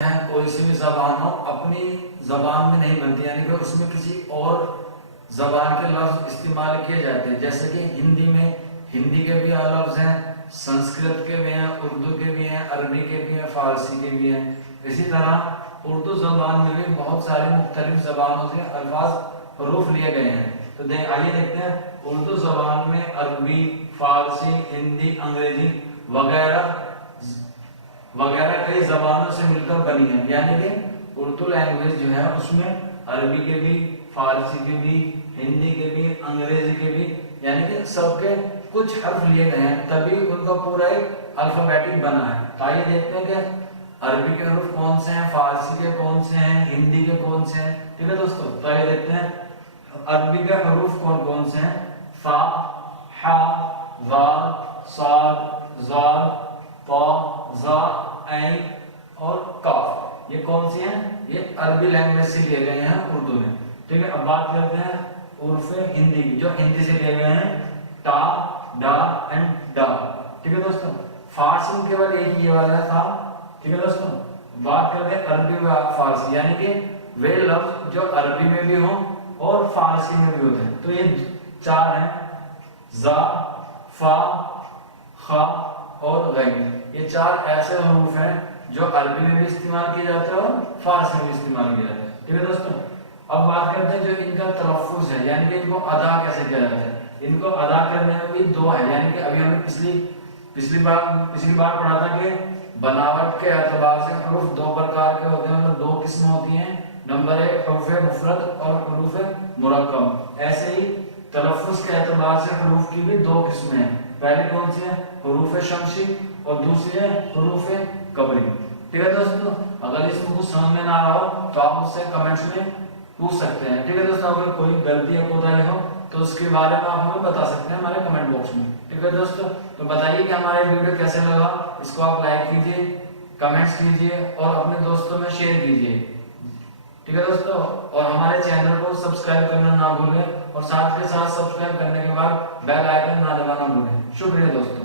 کوئی سی بھی زبان ہو اپنی زبان میں نہیں بنتی، یعنی کہ اس میں کسی اور زبان کے لفظ استعمال کیے جاتے ہیں. جیسے کہ ہندی میں ہندی کے بھی لفظ ہیں، سنسکرت کے بھی ہیں، اردو کے بھی ہیں، عربی کے بھی ہیں، فارسی کے بھی ہیں. اسی طرح اردو زبان میں بھی بہت ساری مختلف زبانوں سے الفاظ حروف لیے گئے ہیں. تو آئیے دیکھتے ہیں اردو زبان میں عربی، فارسی، ہندی، انگریزی وغیرہ وغیرہ کئی زبانوں سے مل کر بنی ہے. یعنی کہ اردو لینگویج جو ہے اس میں عربی کے بھی، فارسی کے بھی، ہندی کے بھی، انگریزی کے بھی، یعنی کہ سب کے کچھ حرف لیے گئے ہیں، تبھی ان کا پورا ایک الفابیٹک بنا ہے. تو آئیے دیکھتے ہیں کہ عربی کے حروف کون سے ہیں، فارسی کے کون سے ہیں، ہندی کے کون سے ہیں. ٹھیک ہے دوستو، تو آئیے دیکھتے ہیں عربی کے حروف کون کون سے ہیں. فا، ح، ذال، صاد، ظال، طا، ظا، عین اور کاف. یہ کون سی ہیں؟ یہ عربی لینگویج سے لیے گئے ہیں اردو میں. ٹھیک ہے، اب بات کرتے ہیں حروف ہندی کی، جو ہندی سے لیے گئے ہیں ٹا، ڈا اینڈ ڈا. ٹھیک ہے دوستو، فارسی میں کیول ایک یہ والا تھا. ٹھیک ہے دوستو، بات کرتے ہیں عربی و فارسی، یعنی کہ وہ لفظ جو عربی میں بھی ہوں اور فارسی میں بھی ہوتے ہیں. تو یہ چار ہیں، زا، فا، خا اور غین. یہ چار ایسے حروف ہیں جو عربی میں بھی استعمال کیے جاتے ہیں اور فارسی میں بھی استعمال کیے جاتے ہیں. ٹھیک ہے دوستو، اب بات کرتے ہیں جو ان کا تلفظ ہے، یعنی کہ ان کو ادا کیسے کیا جاتا ہے. ان کو ادا کرنے میں بھی دو ہے، یعنی کہ ابھی ہم نے پچھلی بار پڑھا تھا کہ بناوٹ کے اعتبار سے حروف دو پرکار کے ہوتے ہیں، مطلب دو قسم ہوتی ہیں. نمبر ایک حروف مفرد اور حروف مرکب. ایسے ہی تلفظ کے اعتبار سے حروف کی بھی دو قسمیں ہیں. پہلے کون سی ہے؟ حروف شمسی اور دوسری ہے حروف قبری. ٹھیک ہے دوستو، اگر اس میں کچھ سمجھ میں نہ آ رہا ہو تو آپ مجھ سے کمنٹس میں پوچھ سکتے ہیں. ٹھیک ہے دوستو، اگر کوئی غلطی یا کوتاہی ہو تو اس کے بارے میں آپ ہمیں بتا سکتے ہیں ہمارے کمنٹ باکس میں. ٹھیک ہے دوستو، تو بتائیے کہ ہمارے ویڈیو کیسے لگا. اس کو آپ لائک کیجیے، کمنٹس کیجیے اور اپنے دوستوں میں شیئر کیجیے. ٹھیک ہے دوستو، اور ہمارے چینل کو سبسکرائب کرنا نہ بھولیں اور ساتھ کے ساتھ سبسکرائب کرنے کے بعد بیل آئیکن نہ دبانا بھولیں. شکریہ دوستو.